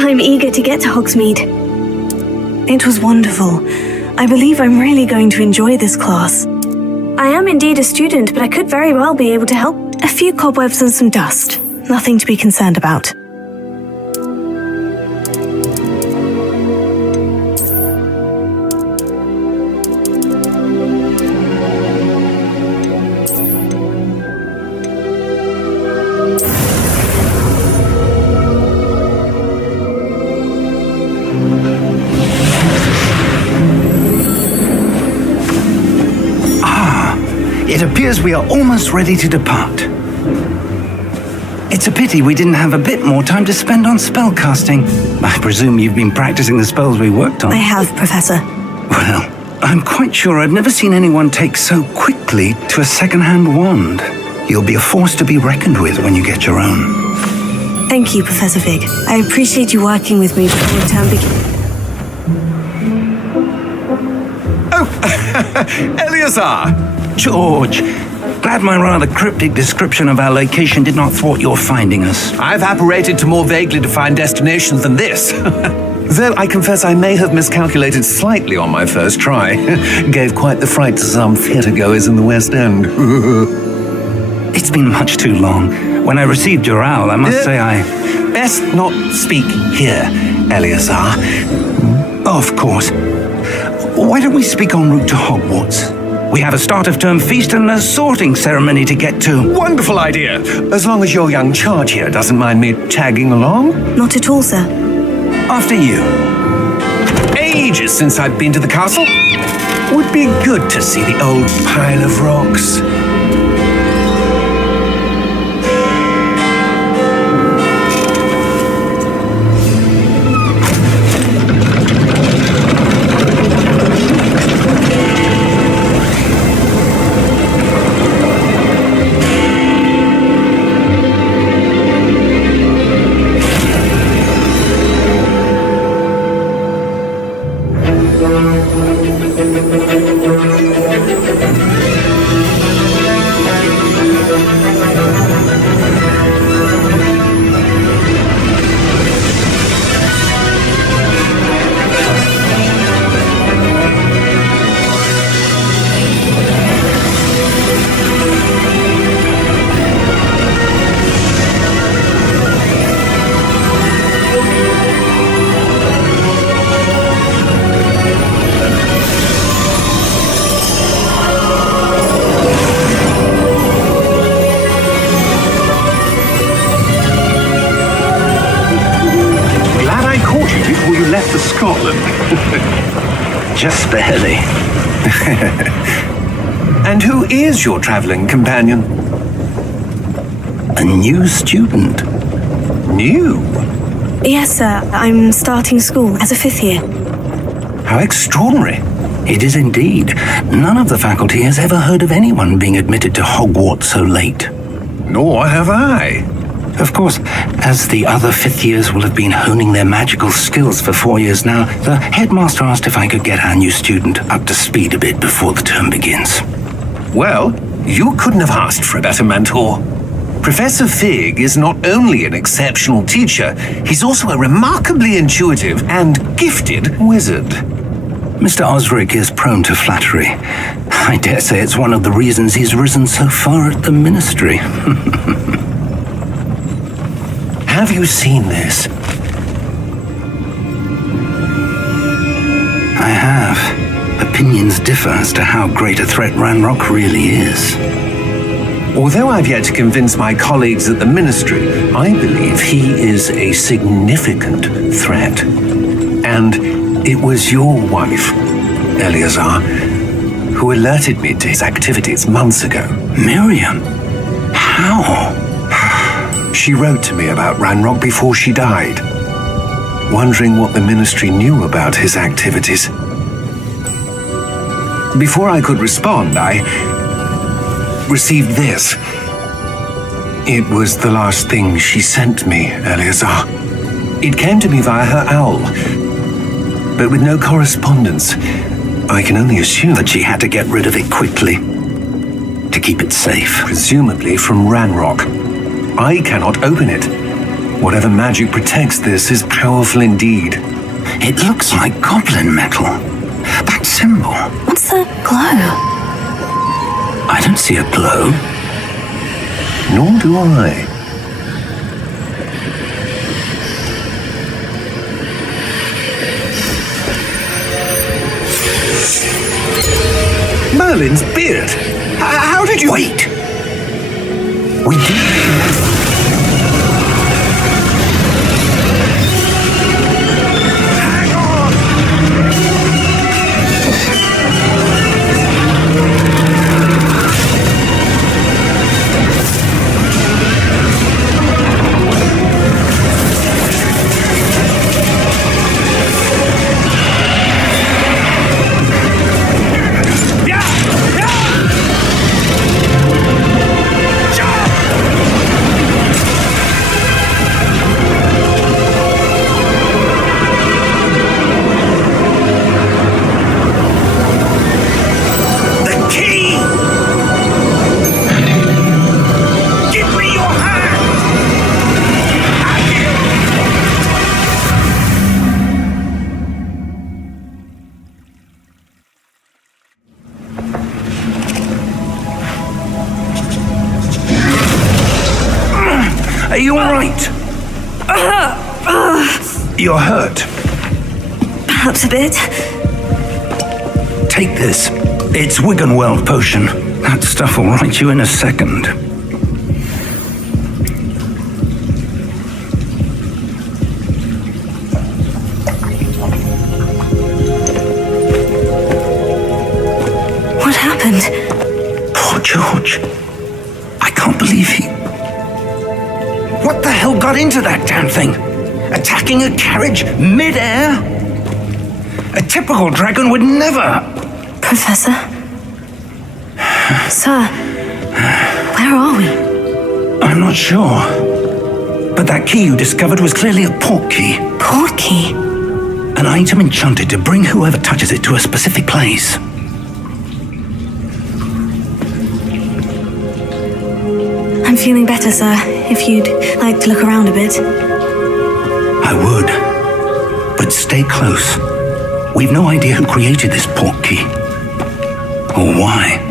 I'm eager to get to Hogsmeade. It was wonderful. I believe I'm really going to enjoy this class. I am indeed a student, but I could very well be able to help. A few cobwebs and some dust. Nothing to be concerned about. It appears we are almost ready to depart. It's a pity we didn't have a bit more time to spend on spellcasting. I presume you've been practicing the spells we worked on. I have, Professor. Well, I'm quite sure I've never seen anyone take so quickly to a second-hand wand. You'll be a force to be reckoned with when you get your own. Thank you, Professor Fig. I appreciate you working with me before the term begins. Oh, Eleazar! George, glad my rather cryptic description of our location did not thwart your finding us. I've apparated to more vaguely defined destinations than this. Though I confess I may have miscalculated slightly on my first try. Gave quite the fright to some theatre-goers in the West End. It's been much too long. When I received your owl, I must say I... Best not speak here, Eleazar. Of course. Why don't we speak en route to Hogwarts? We have a start-of-term feast and a sorting ceremony to get to. Wonderful idea! As long as your young charge here doesn't mind me tagging along. Not at all, sir. After you. Aye, ages since I've been to the castle. Would be good to see the old pile of rocks. Scotland. Just barely. And who is your traveling companion? A new student. New? Yes, sir. I'm starting school as a 5th year. How extraordinary. It is indeed. None of the faculty has ever heard of anyone being admitted to Hogwarts so late. Nor have I. Of course, as the other 5th years will have been honing their magical skills for 4 years now, the headmaster asked if I could get our new student up to speed a bit before the term begins. Well, you couldn't have asked for a better mentor. Professor Fig is not only an exceptional teacher, he's also a remarkably intuitive and gifted wizard. Mr. Osric is prone to flattery. I dare say it's one of the reasons he's risen so far at the ministry. Have you seen this? I have. Opinions differ as to how great a threat Ranrock really is. Although I've yet to convince my colleagues at the ministry, I believe he is a significant threat. And it was your wife, Eleazar, who alerted me to his activities months ago. Miriam? How? She wrote to me about Ranrock before she died, wondering what the ministry knew about his activities. Before I could respond, I received this. It was the last thing she sent me, Eleazar. It came to me via her owl, but with no correspondence. I can only assume that she had to get rid of it quickly, to keep it safe. Presumably from Ranrock. I cannot open it. Whatever magic protects this is powerful indeed. It looks like goblin metal. That symbol. What's that glow? I don't see a glow. Nor do I. Merlin's beard. How did you... Wait! We did... Are you all right? You're hurt. Perhaps a bit. Take this. It's Wiggenweld potion. That stuff will right you in a second. What happened? Poor George. I can't believe he... What the hell got into that damn thing? Attacking a carriage mid-air? A typical dragon would never... Professor? Sir, where are we? I'm not sure. But that key you discovered was clearly a port key. Port key? An item enchanted to bring whoever touches it to a specific place. I'm feeling better, sir. If you'd like to look around a bit. I would. But stay close. We've no idea who created this port key. Or why.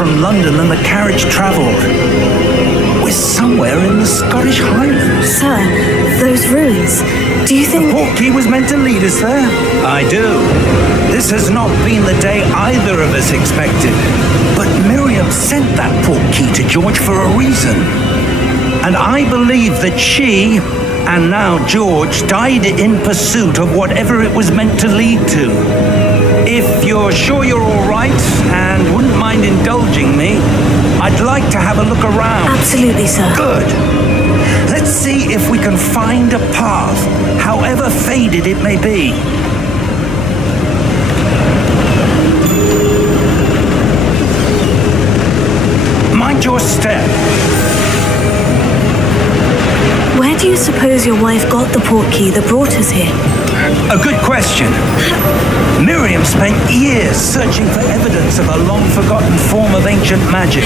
London than the carriage travelled. We're somewhere in the Scottish Highlands. Sir, those ruins, do you think... The port key was meant to lead us there? I do. This has not been the day either of us expected. But Miriam sent that port key to George for a reason. And I believe that she, and now George, died in pursuit of whatever it was meant to lead to. If you're sure you're all right and wouldn't mind indulging me, I'd like to have a look around. Absolutely, sir. Good. Let's see if we can find a path, however faded it may be. Mind your step. Where do you suppose your wife got the port key that brought us here? A good question. Miriam spent years searching for evidence of a long-forgotten form of ancient magic.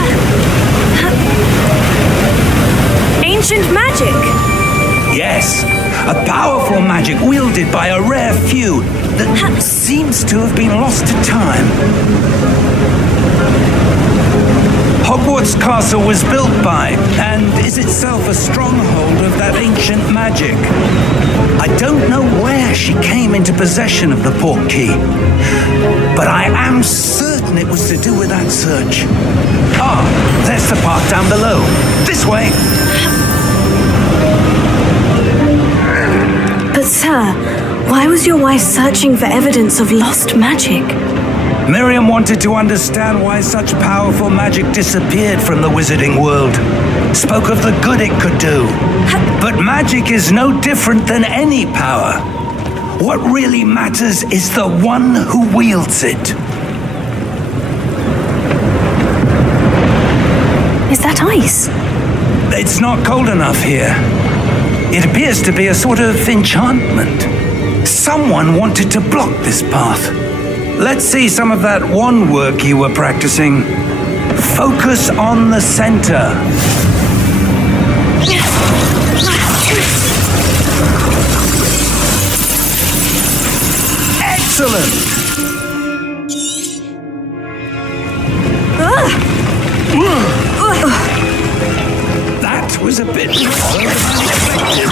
Ancient magic? Yes, a powerful magic wielded by a rare few that seems to have been lost to time. Hogwarts Castle was built by, and is itself a stronghold of that ancient magic. I don't know where she came into possession of the port key, but I am certain it was to do with that search. Ah, there's the path down below. This way. But sir, why was your wife searching for evidence of lost magic? Miriam wanted to understand why such powerful magic disappeared from the wizarding world. Spoke of the good it could do. But magic is no different than any power. What really matters is the one who wields it. Is that ice? It's not cold enough here. It appears to be a sort of enchantment. Someone wanted to block this path. Let's see some of that wand work you were practicing. Focus on the center. Excellent! That was a bit unexpected.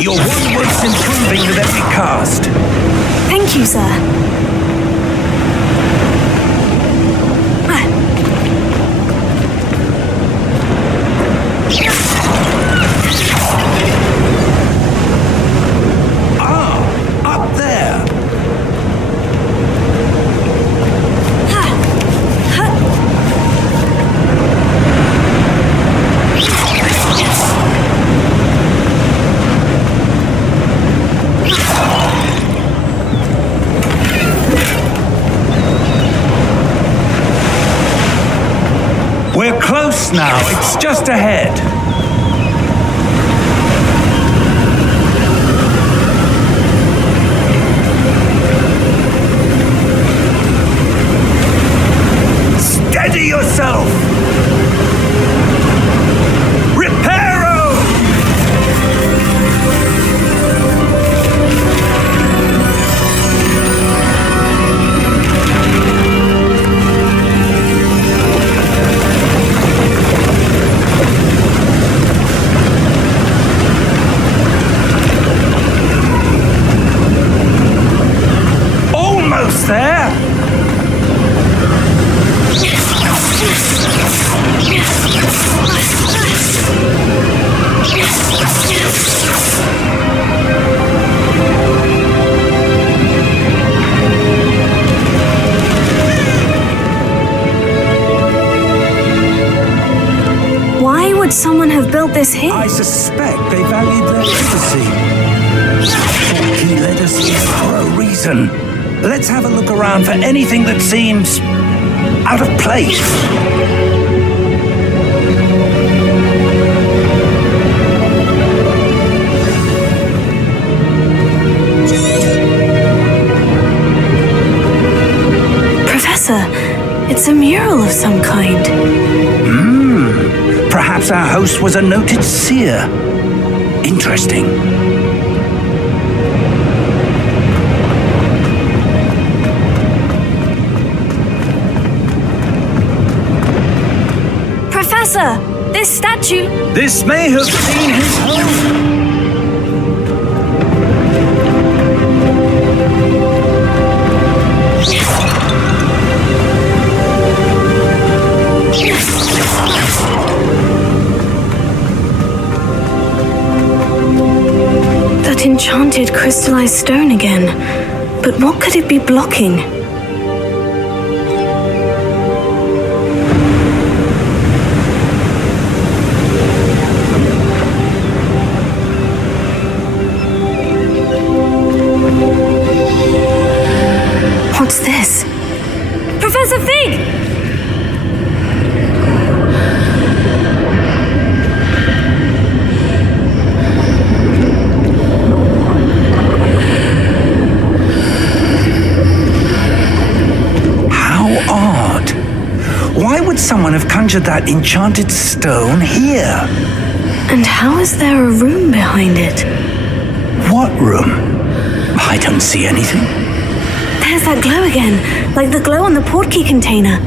Your wand work's improving with every cast. Thank you, sir. We're close now. It's just ahead. Steady yourself! Reparo! us here? I suspect they valued their privacy. He led us here for a reason. Let's have a look around for anything that seems out of place. Professor, it's a mural of some kind. Perhaps our host was a noted seer. Interesting. Professor, this statue... This may have been his home. That enchanted crystallized stone again. But what could it be blocking? What's this? Professor Fig! Why would someone have conjured that enchanted stone here? And how is there a room behind it? What room? I don't see anything. There's that glow again, like the glow on the portkey container.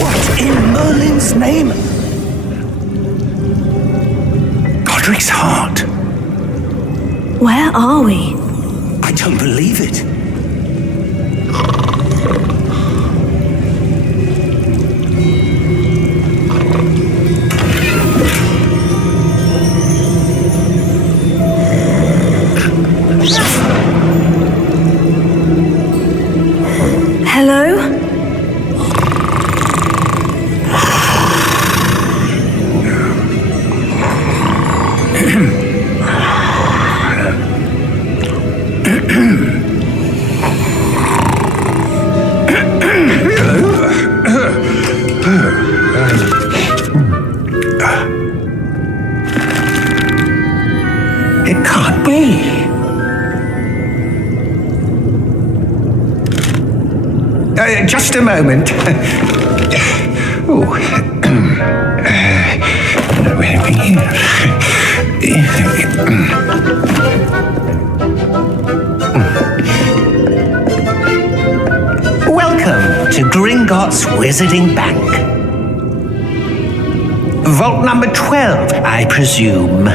What in Merlin's name? Godric's heart. Where are we? I don't believe it. Hello? It can't be. Just a moment. Oh. Where are we here? Welcome to Gringotts Wizarding Bank. Vault number 12, I presume.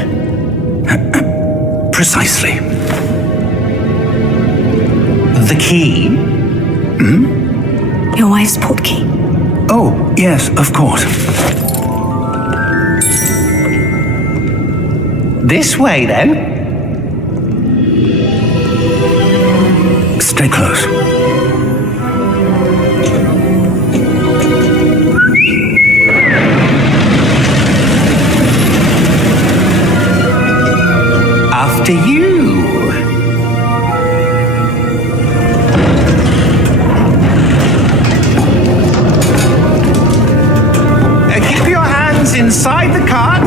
Precisely. The key? Your wife's portkey. Oh, yes, of course. This way, then. Stay close. After you. Keep your hands inside the cart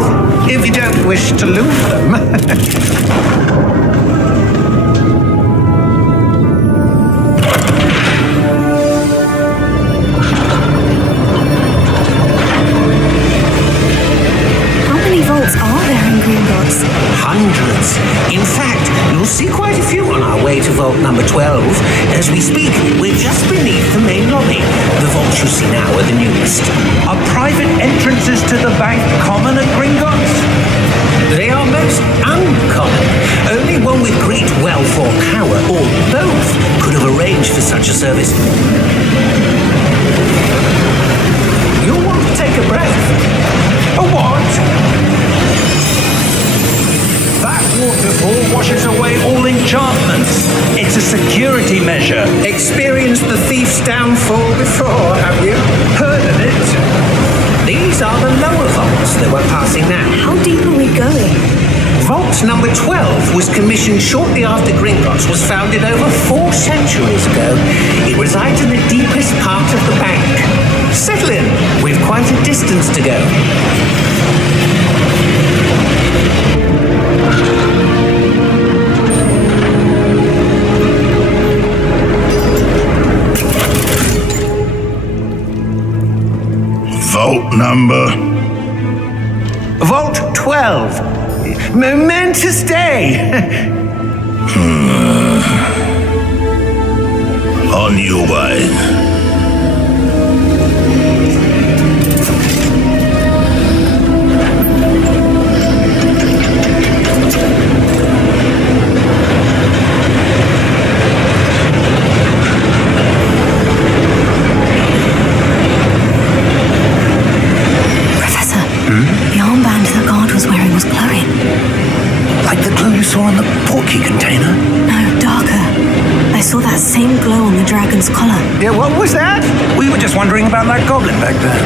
if you don't wish to lose them. How many vaults are there in Gringotts? Hundreds. In fact, you'll see quite a few on our way to vault number 12. As we speak, we're just beneath the main lobby. The vaults you see now are the newest. Are private entrances to the bank common at Gringotts? They are most uncommon. Only one with great wealth or power, or both, could have arranged for such a service. You'll want to take a breath. A what? That waterfall washes away all enchantments. It's a security measure. Experienced the thief's downfall before, have you? Heard of it? goblins that we're passing now. How deep are we going? Vault number 12 was commissioned shortly after Gringotts was founded over 4 centuries ago. It resides in the deepest part of the bank. Settle in. We've quite a distance to go. Vault number? Vault 12. Momentous day. On your way. The armband the guard was wearing was glowing. Like the glow you saw on the portkey container? No, darker. I saw that same glow on the dragon's collar. Yeah, what was that? We were just wondering about that goblin back there.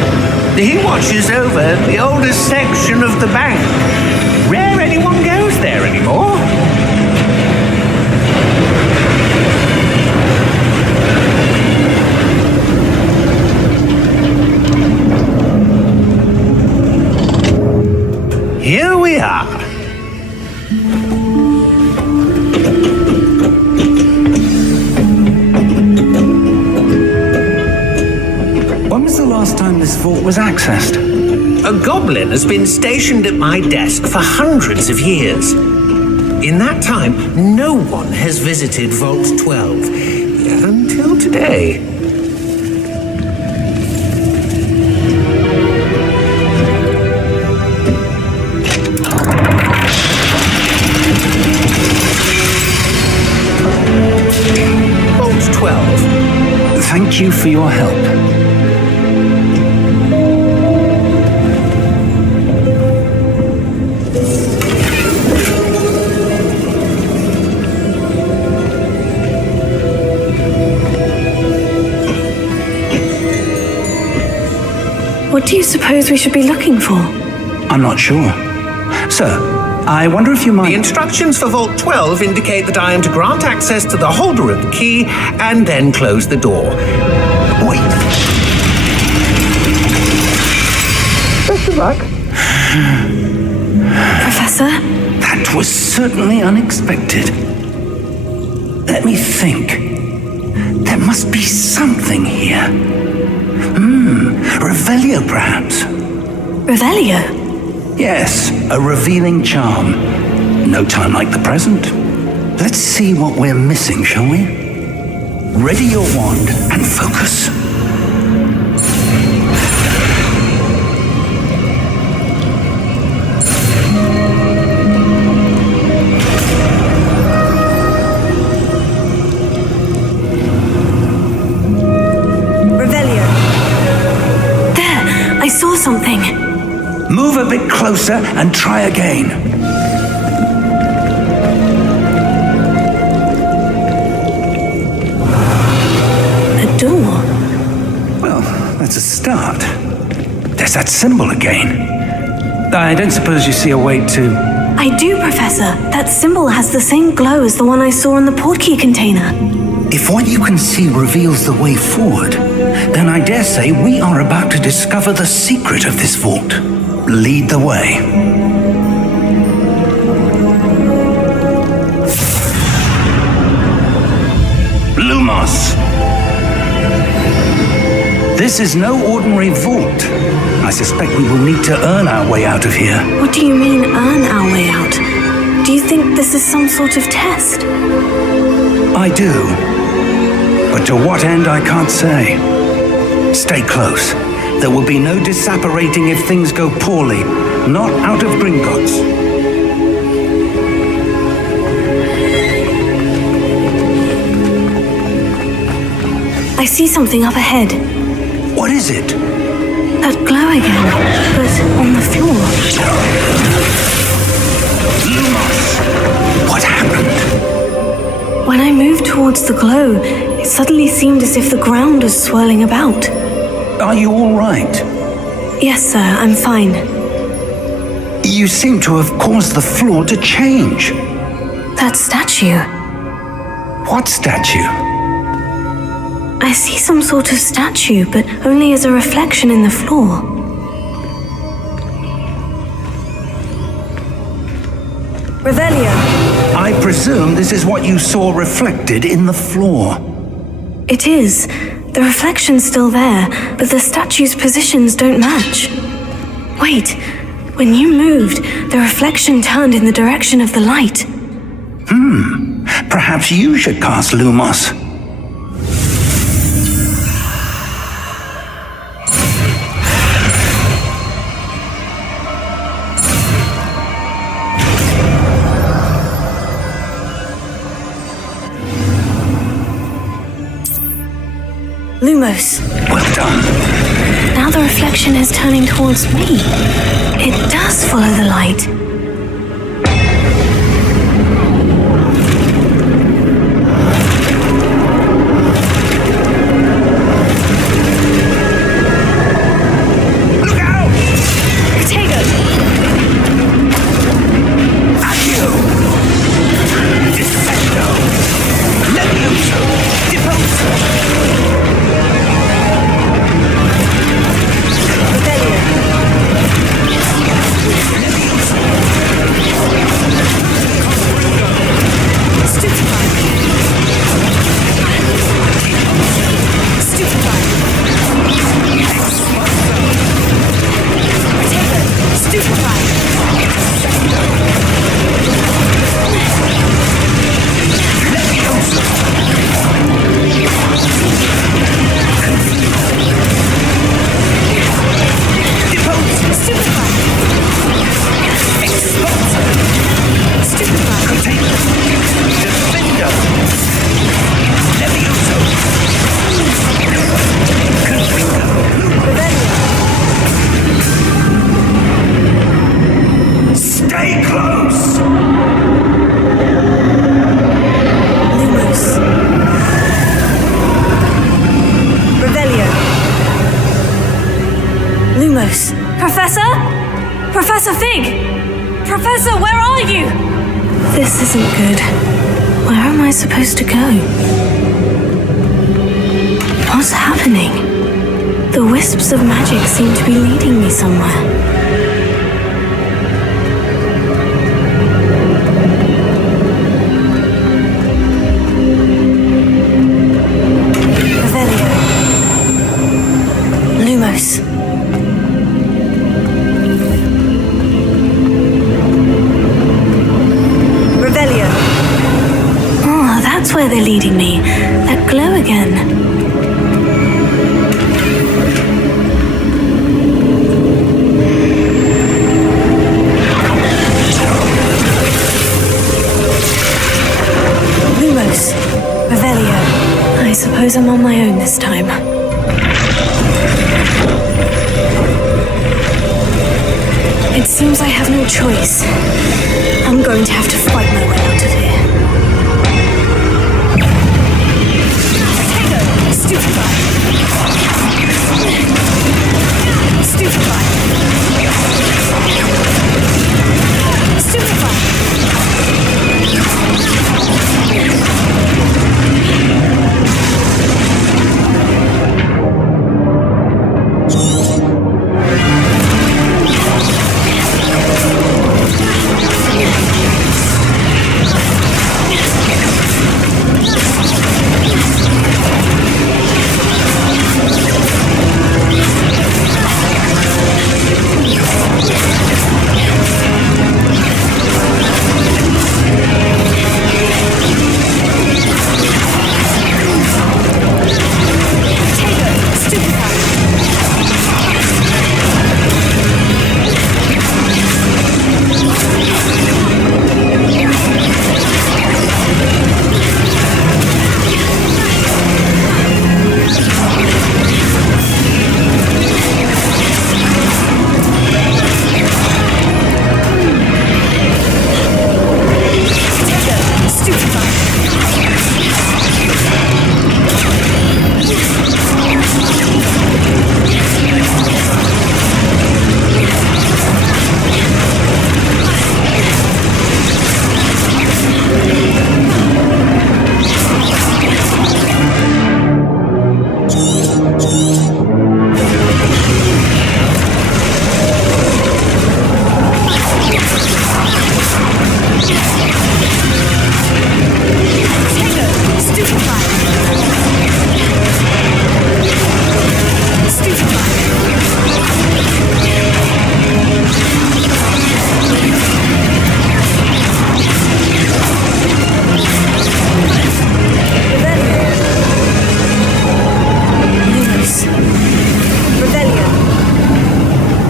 He watches over the oldest section of the bank. Rare anyone goes there anymore. Here we are. When was the last time this vault was accessed? A goblin has been stationed at my desk for hundreds of years. In that time, no one has visited Vault 12 until today. Vault 12. Thank you for your help. What do you suppose we should be looking for? I'm not sure. Sir, I wonder if you might... The instructions for Vault 12 indicate that I am to grant access to the holder of the key and then close the door. Wait. Best of luck. Professor? That was certainly unexpected. Let me think. There must be something here. Revelio, perhaps. Revelio? Yes, a revealing charm. No time like the present. Let's see what we're missing, shall we? Ready your wand and focus. I saw something. Move a bit closer and try again. A door. Well, that's a start. There's that symbol again. I don't suppose you see a way to... I do, Professor. That symbol has the same glow as the one I saw in the portkey container. If what you can see reveals the way forward, then I dare say we are about to discover the secret of this vault. Lead the way. Lumos! This is no ordinary vault. I suspect we will need to earn our way out of here. What do you mean, earn our way out? Do you think this is some sort of test? I do. But to what end, I can't say. Stay close. There will be no disapparating if things go poorly. Not out of Gringotts. I see something up ahead. What is it? That glow again, but on the floor. Lumos! What happened? When I moved towards the glow, it suddenly seemed as if the ground was swirling about. Are you all right? Yes, sir, I'm fine. You seem to have caused the floor to change. That statue. What statue? I see some sort of statue, but only as a reflection in the floor. Revelio. I presume this is what you saw reflected in the floor. It is. The reflection's still there, but the statue's positions don't match. Wait, when you moved, the reflection turned in the direction of the light. Perhaps you should cast Lumos. Lumos. Well done. Now the reflection is turning towards me. It does follow the light. Look out! Potato! Accio! Dissecto! Levioso! Deposo! Professor Fig! Professor, where are you? This isn't good. Where am I supposed to go? What's happening? The wisps of magic seem to be leading me somewhere. Revelio. Lumos. That's where they're leading me. That glow again. Lumos. Revelio. I suppose I'm on my own this time. It seems I have no choice. I'm going to have to fight my way out of here. Stupefy! Stupefy! Stupefy!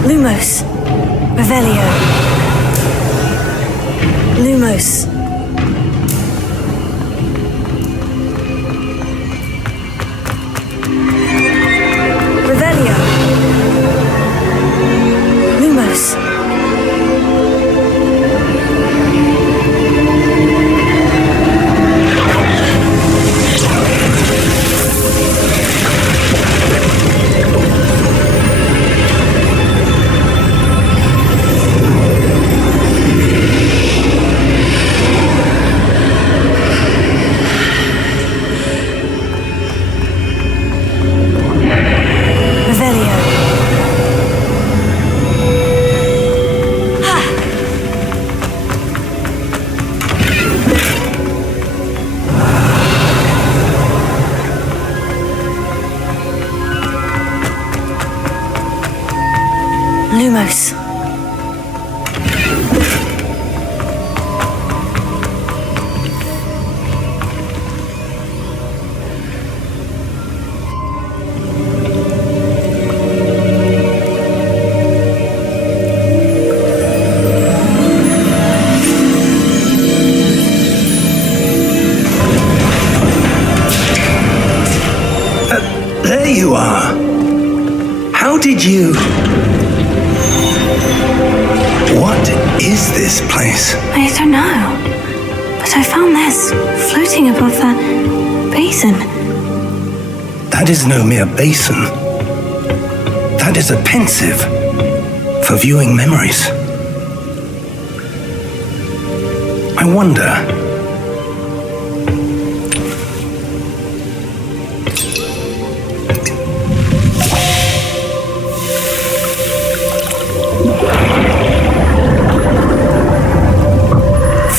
Lumos. Revelio. Lumos. Revelio. Lumos. Lumos. There you are. How did you... What is this place? I don't know. But I found this floating above that basin. That is no mere basin. That is a pensive for viewing memories. I wonder...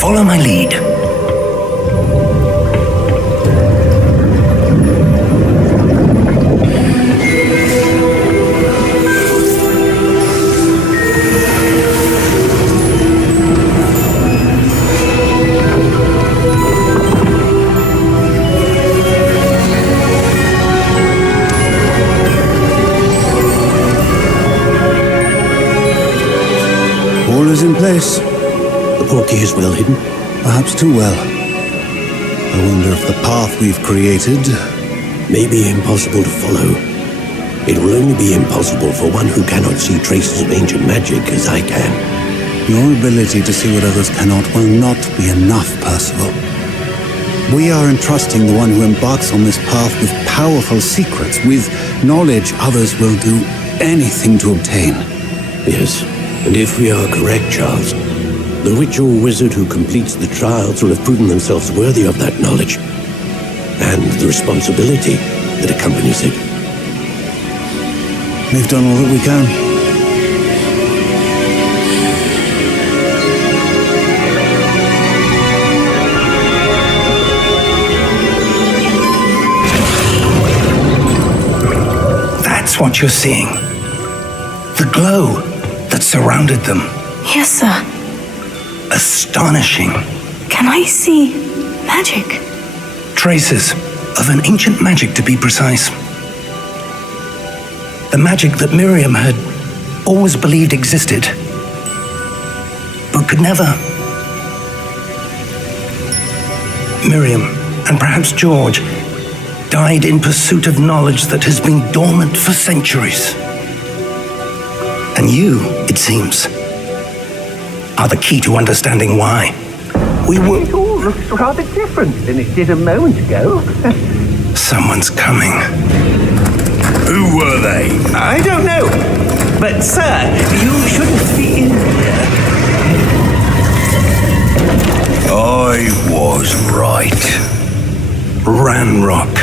Follow my lead. All is in place. The portkey is well hidden, perhaps too well. I wonder if the path we've created may be impossible to follow. It will only be impossible for one who cannot see traces of ancient magic as I can. Your ability to see what others cannot will not be enough, Percival. We are entrusting the one who embarks on this path with powerful secrets, with knowledge others will do anything to obtain. Yes, and if we are correct, Charles, the witch or wizard who completes the trials will have proven themselves worthy of that knowledge, and the responsibility that accompanies it. We've done all that we can. That's what you're seeing. The glow that surrounded them. Yes, sir. Astonishing. Can I see magic? Traces of an ancient magic, to be precise. The magic that Miriam had always believed existed, but could never. Miriam, and perhaps George, died in pursuit of knowledge that has been dormant for centuries. And you, it seems, are the key to understanding why. It all looks rather different than it did a moment ago. Someone's coming. Who were they? I don't know. But, sir, you shouldn't be in here. I was right. Ranrock.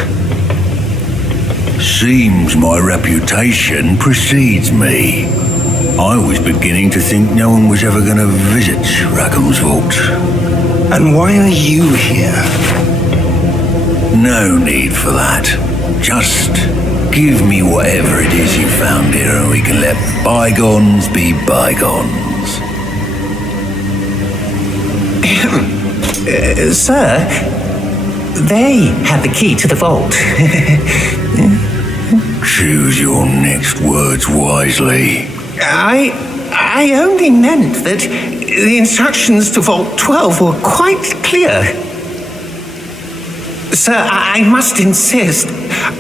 Seems my reputation precedes me. I was beginning to think no one was ever going to visit Rackham's vault. And why are you here? No need for that. Just give me whatever it is you found here and we can let bygones be bygones. Sir, they had the key to the vault. Choose your next words wisely. I only meant that the instructions to Vault 12 were quite clear. Sir, I must insist.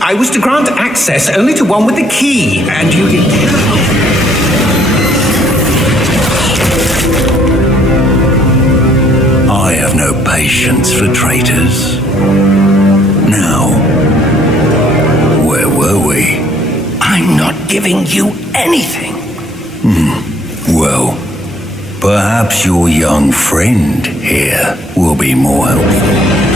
I was to grant access only to one with the key, and you did. I have no patience for traitors. Now, where were we? I'm not giving you anything. Well, perhaps your young friend here will be more helpful.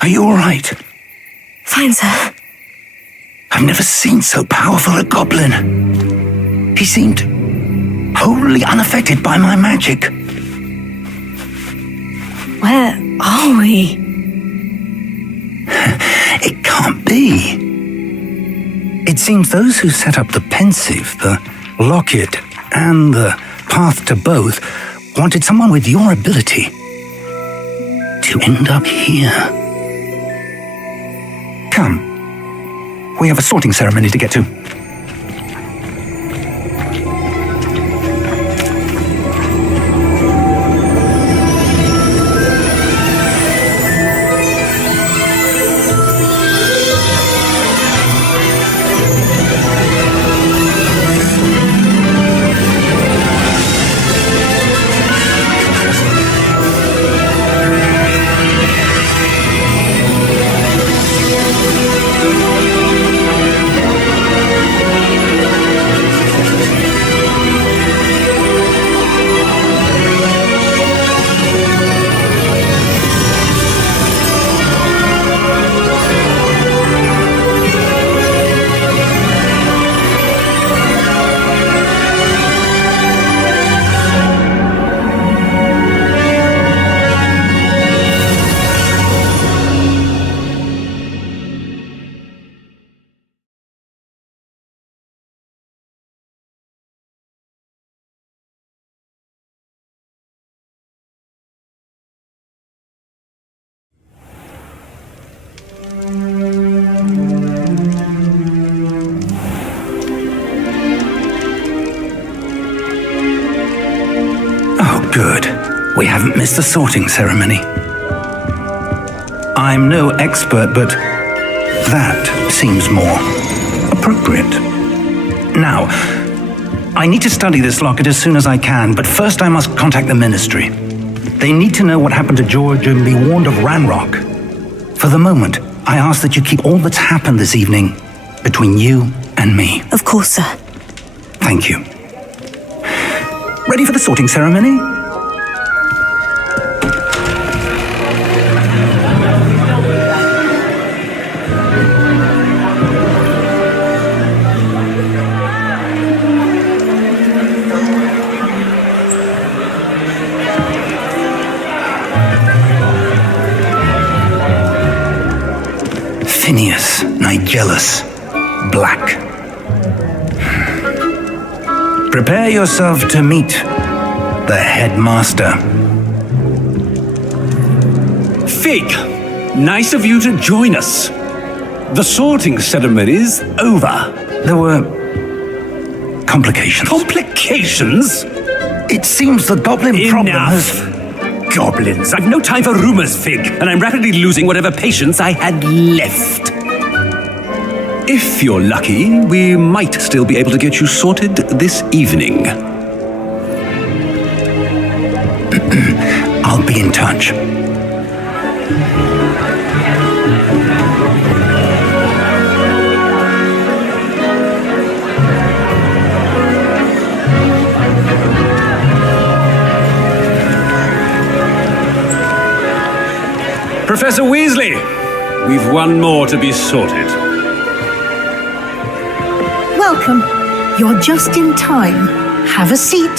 Are you all right? Fine, sir. I've never seen so powerful a goblin. He seemed wholly unaffected by my magic. Where are we? It can't be. It seems those who set up the Pensive, the Locket, and the Path to Both wanted someone with your ability to end up here. Come. We have a sorting ceremony to get to. Good. We haven't missed the sorting ceremony. I'm no expert, but that seems more appropriate. Now, I need to study this locket as soon as I can, but first I must contact the Ministry. They need to know what happened to George and be warned of Ranrock. For the moment, I ask that you keep all that's happened this evening between you and me. Of course, sir. Thank you. Ready for the sorting ceremony? Phineas, Nigellus, Black. Prepare yourself to meet the headmaster. Fig, nice of you to join us. The sorting ceremony's over. There were complications. Complications? It seems the goblin problem Enough. has... Goblins! I've no time for rumors, Fig, and I'm rapidly losing whatever patience I had left. If you're lucky, we might still be able to get you sorted this evening. I'll be in touch. Professor Weasley, we've one more to be sorted. Welcome. You're just in time. Have a seat.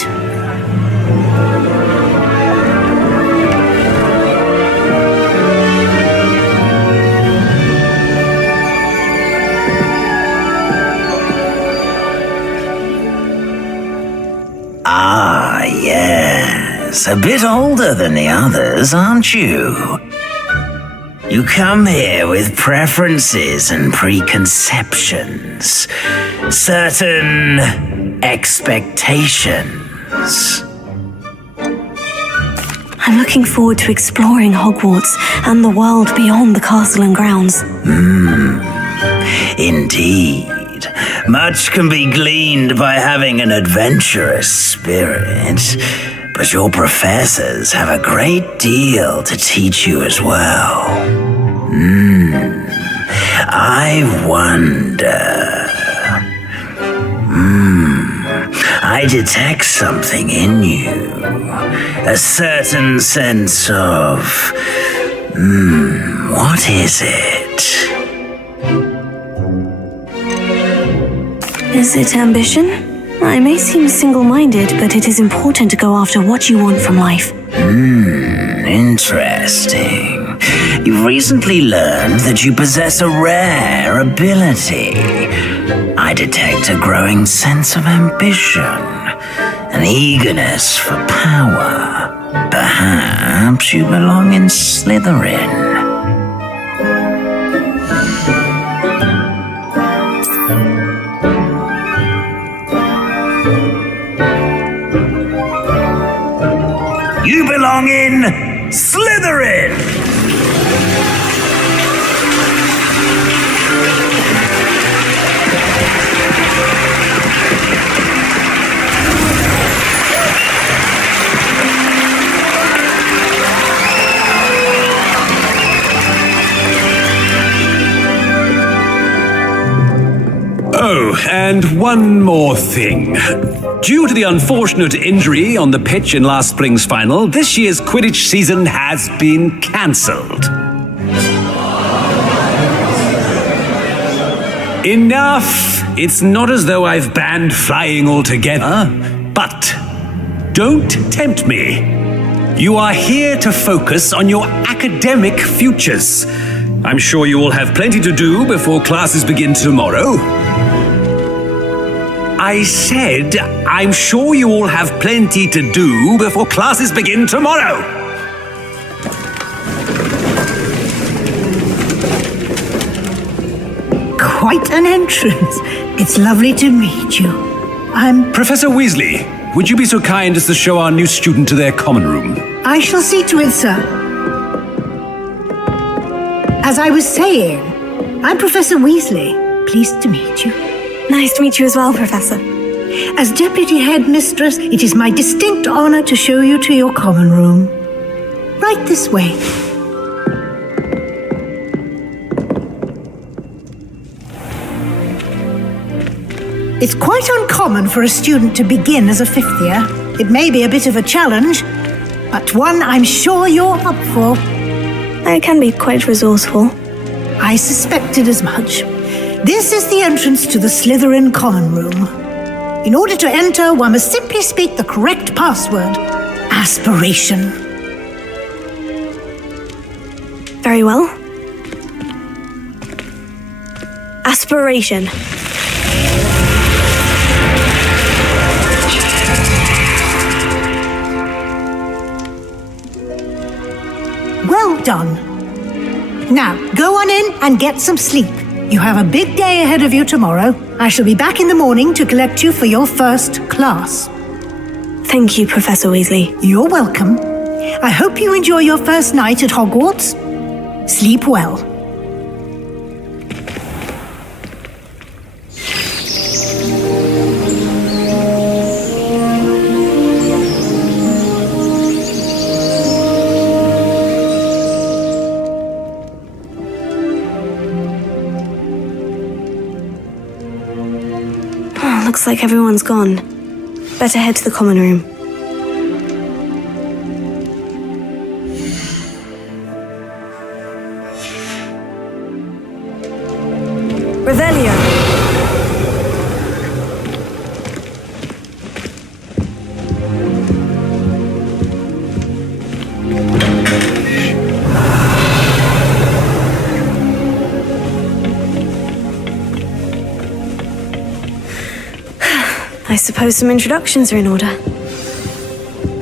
Ah, yes. A bit older than the others, aren't you? You come here with preferences and preconceptions. Certain expectations. I'm looking forward to exploring Hogwarts and the world beyond the castle and grounds. Indeed. Much can be gleaned by having an adventurous spirit, but your professors have a great deal to teach you as well. I wonder... I detect something in you. A certain sense of... what is it? Is it ambition? I may seem single-minded, but it is important to go after what you want from life. Interesting. You've recently learned that you possess a rare ability. I detect a growing sense of ambition, an eagerness for power. Perhaps you belong in Slytherin. You belong in Slytherin! Oh, and one more thing. Due to the unfortunate injury on the pitch in last spring's final, this year's Quidditch season has been cancelled. Enough! It's not as though I've banned flying altogether, but don't tempt me. You are here to focus on your academic futures. I'm sure you will have plenty to do before classes begin tomorrow. I said, I'm sure you all have plenty to do before classes begin tomorrow. Quite an entrance. It's lovely to meet you. I'm... Professor Weasley, would you be so kind as to show our new student to their common room? I shall see to it, sir. As I was saying, I'm Professor Weasley. Pleased to meet you. Nice to meet you as well, Professor. As Deputy Headmistress, it is my distinct honor to show you to your common room. Right this way. It's quite uncommon for a student to begin as a fifth year. It may be a bit of a challenge, but one I'm sure you're up for. I can be quite resourceful. I suspected as much. This is the entrance to the Slytherin common room. In order to enter, one must simply speak the correct password. Aspiration. Very well. Aspiration. Well done. Now, go on in and get some sleep. You have a big day ahead of you tomorrow. I shall be back in the morning to collect you for your first class. Thank you, Professor Weasley. You're welcome. I hope you enjoy your first night at Hogwarts. Sleep well. Looks like everyone's gone. Better head to the common room. Revelio! I suppose some introductions are in order.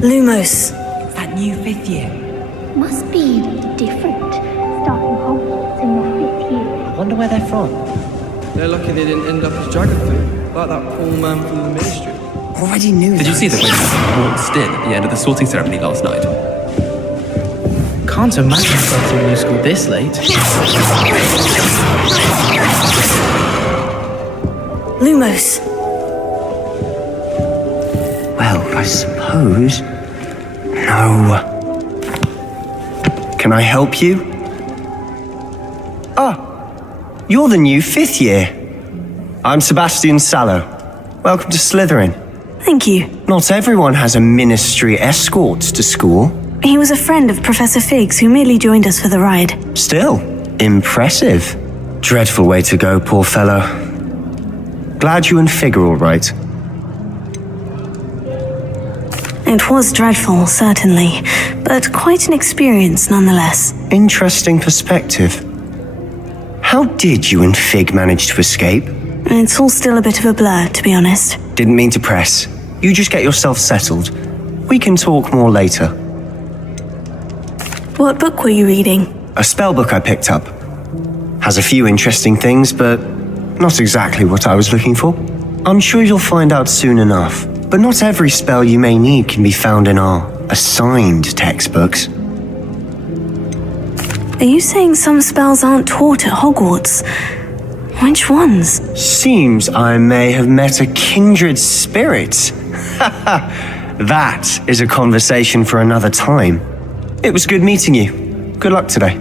Lumos. That new 5th year. Must be different. Starting Hogwarts in the 5th year. I wonder where they're from. They're lucky they didn't end up as Dragonfly, like that poor man from the Ministry. Already knew Did you see the way he waltzed in at the end of the sorting ceremony last night? Can't imagine starting a new school this late. Lumos. Well, I suppose... No. Can I help you? Ah, you're the new 5th year. I'm Sebastian Sallow. Welcome to Slytherin. Thank you. Not everyone has a ministry escort to school. He was a friend of Professor Figgs who merely joined us for the ride. Still, impressive. Dreadful way to go, poor fellow. Glad you and Fig are all right. It was dreadful, certainly, but quite an experience nonetheless. Interesting perspective. How did you and Fig manage to escape? It's all still a bit of a blur, to be honest. Didn't mean to press. You just get yourself settled. We can talk more later. What book were you reading? A spellbook I picked up. Has a few interesting things, but not exactly what I was looking for. I'm sure you'll find out soon enough. But not every spell you may need can be found in our assigned textbooks. Are you saying some spells aren't taught at Hogwarts? Which ones? Seems I may have met a kindred spirit. That is a conversation for another time. It was good meeting you. Good luck today.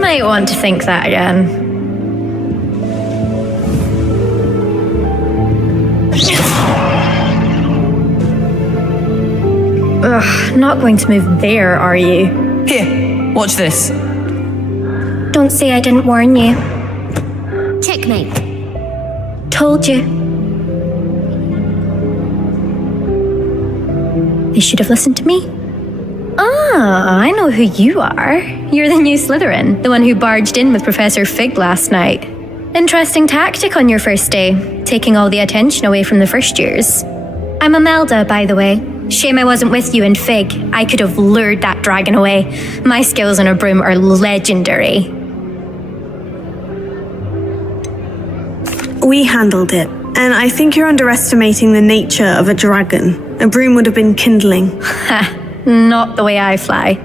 Might want to think that again. Ugh, not going to move there, are you? Here, watch this. Don't say I didn't warn you. Checkmate. Told you. You should have listened to me. Ah, I know who you are. You're the new Slytherin, the one who barged in with Professor Fig last night. Interesting tactic on your first day, taking all the attention away from the first years. I'm Imelda, by the way. Shame I wasn't with you and Fig. I could have lured that dragon away. My skills on a broom are legendary. We handled it, and I think you're underestimating the nature of a dragon. A broom would have been kindling. Ha, not the way I fly.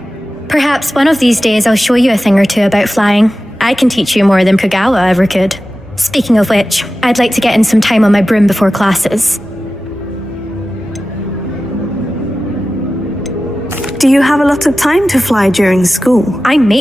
Perhaps one of these days I'll show you a thing or two about flying. I can teach you more than Kagawa ever could. Speaking of which, I'd like to get in some time on my broom before classes. Do you have a lot of time to fly during school? I make